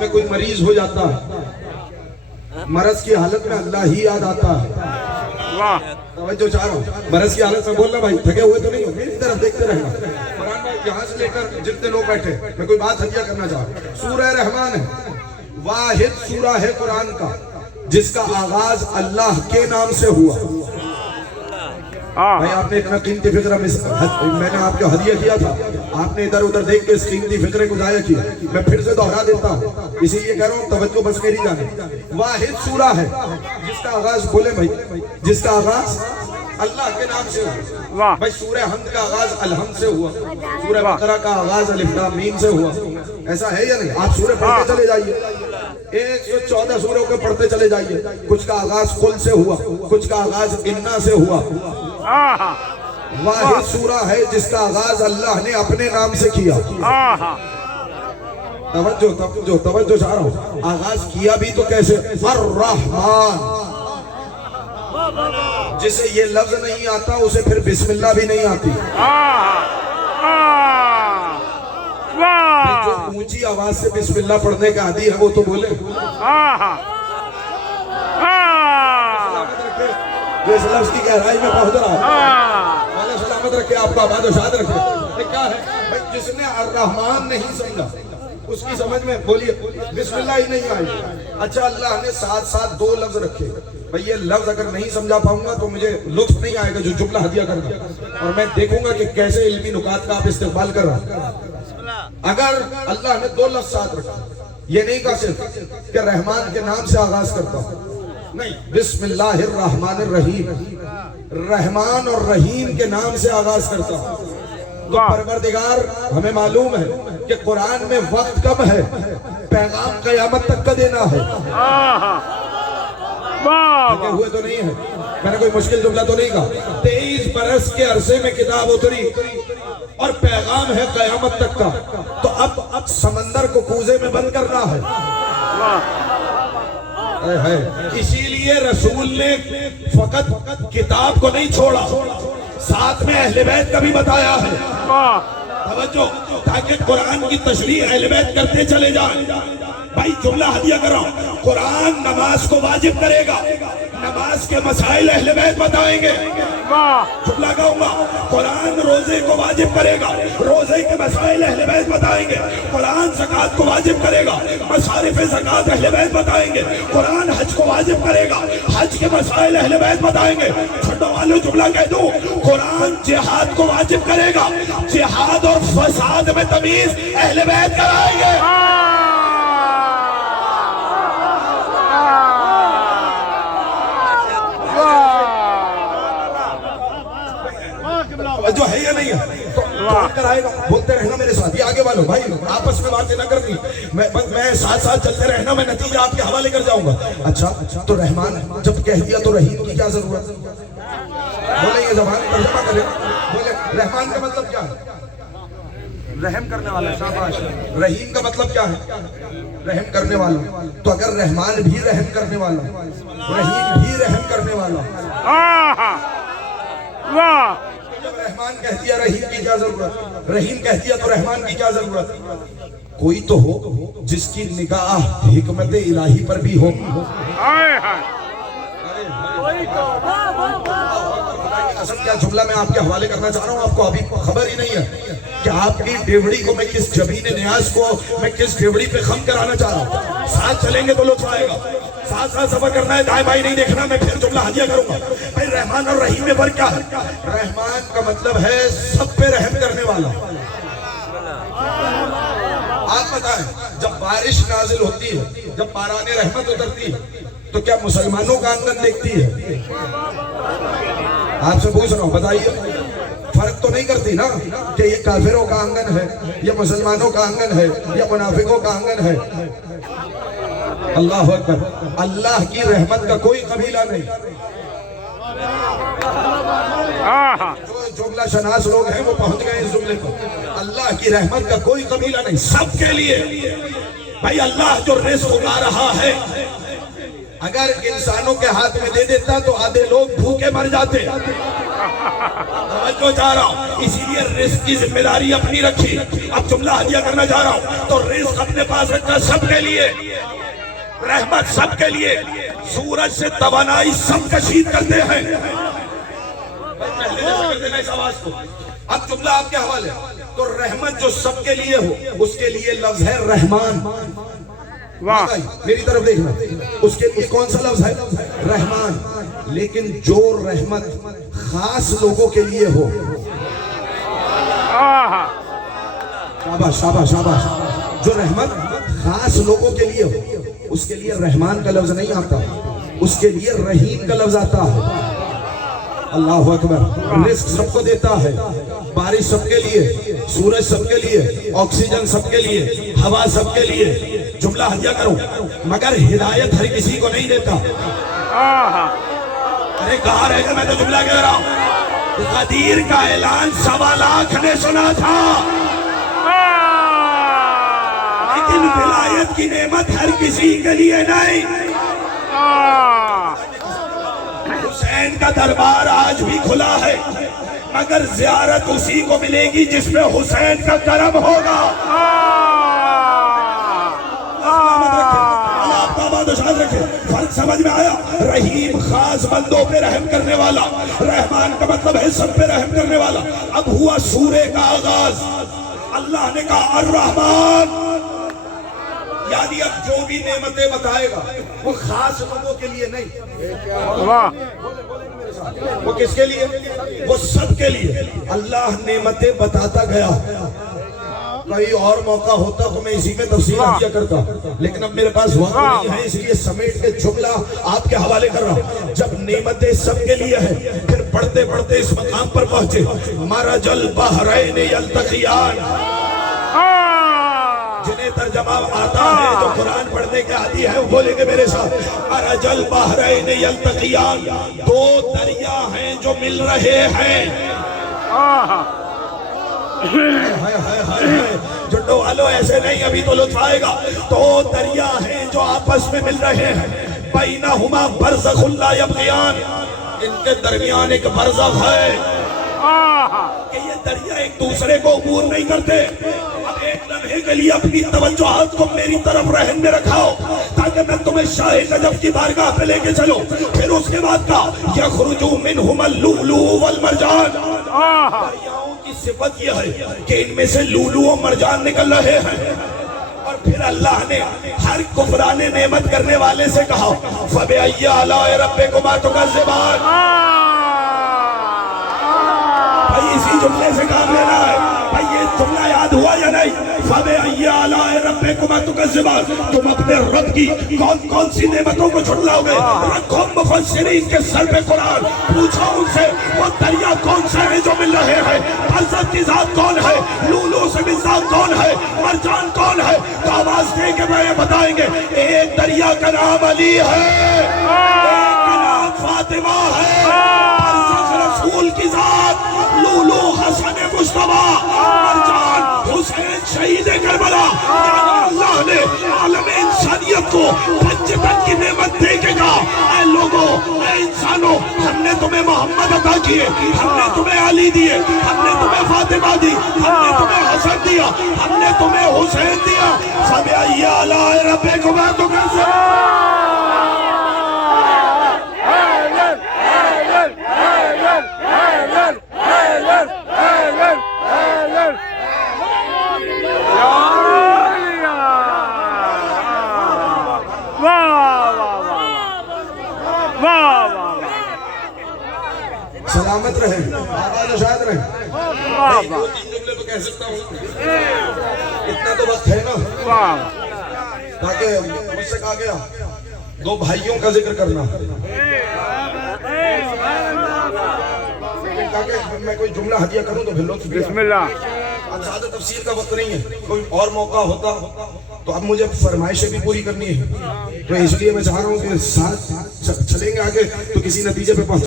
میں کوئی مریض ہو جاتا ہے، مرض کی حالت میں اللہ ہی یاد آتا ہے. توجہ چاہ رہا ہوں، مرض کی حالت میں بولنا بھائی تھکے ہوئے تو نہیں ہو، میری طرف دیکھتے رہنا. قرآن میں یہاں سے لے کر جتنے لوگ بیٹھے میں کوئی بات ہدیہ کرنا چاہتا ہوں. سورہ رحمان ہے، واحد سورہ ہے قرآن کا جس کا آغاز اللہ کے نام سے ہوا. بھائی آپ نے اتنا قیمتی فکرہ میں نے آپ کو ہدیہ کیا تھا، آپ نے ادھر ادھر دیکھ کے اس قیمتی فکرے کو ضائع کیا. میں پھر سے دہرا دیتا ہوں، اسی لیے کہہ رہا ہوں توجہ بس میری جانے. واحد سورہ ہے جس کا آغاز بولے بھائی، جس کا آغاز اللہ کے نام سے ہوا. بھائی سورہ حمد کا آغاز الحمد سے ہوا، سورہ بقرہ کا آغاز الف لام میم سے ہوا. ایسا ہے یا نہیں؟ آپ سورہ پڑھتے چلے جائیے، 114 سوروں کے پڑھتے چلے جائیے. کچھ کا آغاز قل سے ہوا، کچھ کا آغاز انا سے ہوا. واحد سورہ ہے جس کا آغاز اللہ نے اپنے نام سے کیا. توجہ چاہ رہا ہوں. آغاز کیا بھی تو کیسے؟ الرحمن. جسے یہ لفظ نہیں آتا اسے پھر بسم اللہ بھی نہیں آتی. جو اونچی آواز سے بسم اللہ پڑھنے کا عادی ہے وہ تو بولے. جو اس لفظ کی گہرائی میں پہنچ رہا ہے، اللہ سلامت رکھے، آپ کو آباد و شاد رکھے. کیا ہے بھائی؟ جس نے الرحمن نہیں سمجھا اس کی سمجھ میں بولیے بسم اللہ ہی نہیں آئی. اچھا اللہ نے ساتھ ساتھ دو لفظ رکھے. بھئی یہ لفظ اگر نہیں سمجھا پاؤں گا تو مجھے لطف نہیں آئے گا جو جملہ ہدیہ کرنا، اور میں دیکھوں گا کہ کیسے علمی نکات کا آپ استقبال کر رہا. اگر اللہ نے دو لفظ ساتھ رکھا، یہ نہیں کہا صرف کہ رحمان کے نام سے آغاز کرتا ہوں، نہیں، بسم اللہ الرحمن الرحیم، رحمان اور رحیم کے نام سے آغاز کرتا ہوں. تو پروردگار ہمیں معلوم ہے کہ قرآن میں وقت کم ہے، پیغام قیامت تک کا دینا ہے. ہوئے تو نہیں ہے، میں نے کوئی مشکل جملہ تو نہیں کہا. 23 برس کے عرصے میں کتاب اتری اور پیغام ہے قیامت تک کا. تو اب سمندر کو کوزے میں بند کرنا ہے. اسی لیے رسول نے فقط کتاب کو نہیں چھوڑا، ساتھ میں اہل بیت کا بھی بتایا ہے. توجہ، تاکہ قرآن کی تشریح اہل بیت کرتے چلے جائیں. بھائی جملہ ہدیہ کر رہا ہوں، قرآن نماز کو واجب کرے گا، نماز کے مسائل اہل بیت بتائیں گے. جملہ کہوں گا، قرآن روزے کو واجب کرے گا، روزے کے مسائل اہل بیت بتائیں گے. قرآن زکوٰۃ کو واجب کرے گا، مصارف زکوٰۃ اہل بیت بتائیں گے. قرآن حج کو واجب کرے گا، حج کے مسائل اہل بیت بتائیں گے. چھٹوں والوں جملہ کہہ دوں، قرآن جہاد کو واجب کرے گا، جہاد اور فساد میں تمیز اہل بیت کرائیں گے. جو ہے یا نہیں ہے تو کرائے گا. بولتے رہنا میرے ساتھ، یہ آگے والوں بھائی آپس میں باتیں نہ کرنی، میں ساتھ ساتھ چلتے رہنا، میں نتیجہ آپ کے حوالے کر جاؤں گا. اچھا تو رحمان جب کہہ دیا تو رحیم کی کیا ضرورت؟ بولے یہ زبان ترجمہ کرے. بولے رحمان کا مطلب کیا ہے؟ رحم کرنے والا. شاباش. رحیم کا مطلب کیا ہے؟ رحم کرنے والا. تو اگر رحمان بھی رحم کرنے والا، رحیم بھی رحم کرنے والا، جب رحمان کہہ دیا رحیم کی کیا ضرورت؟ رحیم کہہ دیا تو رحمان کی کیا ضرورت؟ کوئی تو ہو جس کی نگاہ حکمت الہی پر بھی ہو. اصل کیا جملہ میں آپ کے حوالے کرنا چاہ رہا ہوں، آپ کو ابھی خبر ہی نہیں ہے کہ آپ کی ڈیوڑی کو میں کس جبین نیاز کو میں کس ڈیوڑی پہ خم کرانا چاہ رہا ہوں. ساتھ چلیں گے تو لطف آئے گا، ساتھ ساتھ سفر کرنا ہے، دائیں بائیں نہیں دیکھنا. میں پھر جملہ ہدیہ کروں گا. بھائی رحمان اور رحیم میں فرق کیا ہے؟ رحمان کا مطلب ہے سب پہ رحم کرنے والا. آپ بتائیں جب بارش نازل ہوتی ہے، جب باران رحمت اترتی ہے تو کیا مسلمانوں کا آنگن دیکھتی ہے؟ آپ سے پوچھ رہا ہوں، بتائیے. فرق تو نہیں کرتی نا کہ یہ کافروں کا آنگن ہے، یہ مسلمانوں کا آنگن ہے، یا منافقوں کا آنگن ہے. اللہ اکبر. اللہ کی رحمت کا کوئی قبیلہ نہیں. جو جملہ شناس لوگ ہیں وہ پہنچ گئے اس جملے کو. اللہ کی رحمت کا کوئی قبیلہ نہیں، سب کے لیے. بھائی اللہ جو رزق اگا رہا ہے، اگر انسانوں کے ہاتھ میں دے دیتا تو آدھے لوگ بھوکے مر جاتے. توجہ چاہ رہا ہوں، اسی لیے رزق کی ذمہ داری اپنی رکھی. اب جملہ ہدیہ کرنا چاہ رہا ہوں تو رزق اپنے پاس رکھا سب کے لیے، رحمت سب کے لیے. سورج سے توانائی سب کشید کرتے ہیں. اب جملہ آپ کے حوالے. تو رحمت جو سب کے لیے ہو اس کے لیے لفظ ہے رحمان. میری طرف دیکھنا، اس کے کون سا لفظ ہے؟ رحمان. لیکن جو رحمت خاص لوگوں کے لیے ہو، شاباش شاباش شاباش، جو رحمت خاص لوگوں کے لیے ہو اس کے لیے رحمان کا لفظ نہیں آتا، اس کے لیے رحیم کا لفظ آتا ہے. اللہ اکبر. رزق سب کو دیتا ہے، بارش سب کے لیے، سورج سب کے لیے، آکسیجن سب کے لیے، ہوا سب کے لیے. جملہ ہدیہ کرو، مگر ہدایت ہر کسی کو نہیں دیتا. ارے کہاں رہ گئے؟ میں تو جملہ کہہ رہا ہوں. غدیر کا اعلان 1.25 لاکھ نے سنا تھا، لیکن ولایت کی نعمت ہر کسی کے لیے نہیں. حسین کا دربار آج بھی کھلا ہے، مگر زیارت اسی کو ملے گی جس میں حسین کا کرم ہوگا. آپ کا بادشاہ رکھے. فرق سمجھ میں آیا؟ رحیم خاص بندوں پہ رحم کرنے والا، رحمان کا مطلب ہے سب پہ رحم کرنے والا. اب ہوا سورے کا آغاز. اللہ نے کہا الرحمن، یعنی اب جو بھی نعمتیں بتائے گا وہ خاص لوگوں کے لیے نہیں. وہ کس کے لیے؟ وہ سب کے لیے. اللہ نعمتیں بتاتا گیا. کوئی اور موقع ہوتا تو میں اسی میں تفصیل کیا کرتا، لیکن اب میرے پاس وقت نہیں ہے، اس لیے سمیٹ کے جملہ آپ کے حوالے کر رہا ہوں. جب نعمتیں سب کے لیے ہیں پھر پڑھتے پڑھتے اس مقام پر پہنچے. مرج البحرین یلتقیان، جنہیں ترجمہ آتا ہے جو قرآن پڑھنے کے عادی ہے وہ بولیں گے میرے ساتھ. مرج البحرین یلتقیان، دو دریا ہیں جو مل رہے ہیں. جنڈو والو ایسے نہیں، ابھی تو لطف آئے گا. دو دریا ہیں جو آپس میں مل رہے ہیں. بینہما برزخ لا یبغیان، ان کے درمیان ایک برزخ ہے کہ یہ دریا ایک دوسرے کو عبور نہیں کرتے. اب ایک لمحے کے لیے اپنی توجہات کو میری طرف رہن میں رکھاؤ تاکہ میں تمہیں شاہ نجف کی بارگاہ پہ لے کے چلوں. پھر اس کے بعد کہا یخرج منہما اللؤلؤ والمرجان. دریاؤں کی صفت یہ ہے کہ ان میں سے لولو و مرجان نکل رہے ہیں. اور پھر اللہ نے ہر کفران نعمت کرنے والے سے کہا فَبِأَيِّ آلَاءِ رَبِّكُمَا تُكَذِّبَانِ. بھائی اسی جملے سے کام لینا ہے. بھائی یہ جملہ یاد ہوا یا نہیں؟ فَبِأَيِّ آلَاءِ رَبِّكُمَا تُكَذِّبَانِ. تم اپنے رب کی کون کون سی نعمتوں کو جھٹلاؤ گے؟ رکھو مفسرین کے سر پہ قرآن، پوچھو ان سے وہ دریا کون سے ہیں جو مل رہے ہیں، برزخ کی ذات کون ہے، لولو سے بھی ذات کون ہے، مرجان کون ہے. تو آواز دے کے میں بتائیں گے ایک دریا کا نام علی ہے، ایک کا نام فاطمہ ہے، برزخ رسول کی ذات، لولو حسن مصطفیٰ، مرجان حسین شہید کربلا. یعنی اللہ نے عالم انسانیت کو پنجتن کی نعمت دے کے کہا اے لوگوں، اے انسانوں، ہم نے تمہیں محمد عطا کیے، ہم نے تمہیں علی دیے، ہم نے تمہیں فاطمہ دی، ہم نے تمہیں حسن دیا، ہم نے تمہیں حسین دیا. فَبِأَيِّ آلَاءِ رَبِّكُمَا تُكَذِّبَانِ. سلامت رہے، آباد و شاد رہے. دو تین جملے تو کہہ سکتا ہوں، اتنا تو وقت ہے نا، تاکہ مجھ سے کہا گیا دو بھائیوں کا ذکر کرنا، تاکہ میں کوئی جملہ ہدیہ کروں تو پھر لطف. بسم اللہ. اب زیادہ تفصیل کا وقت نہیں ہے، کوئی اور موقع ہوتا تو اب مجھے فرمائشیں بھی پوری کرنی ہے، تو اس لیے میں چاہ رہا ہوں کہ ساتھ چلیں گے آگے تو کسی نتیجے پہ پہنچ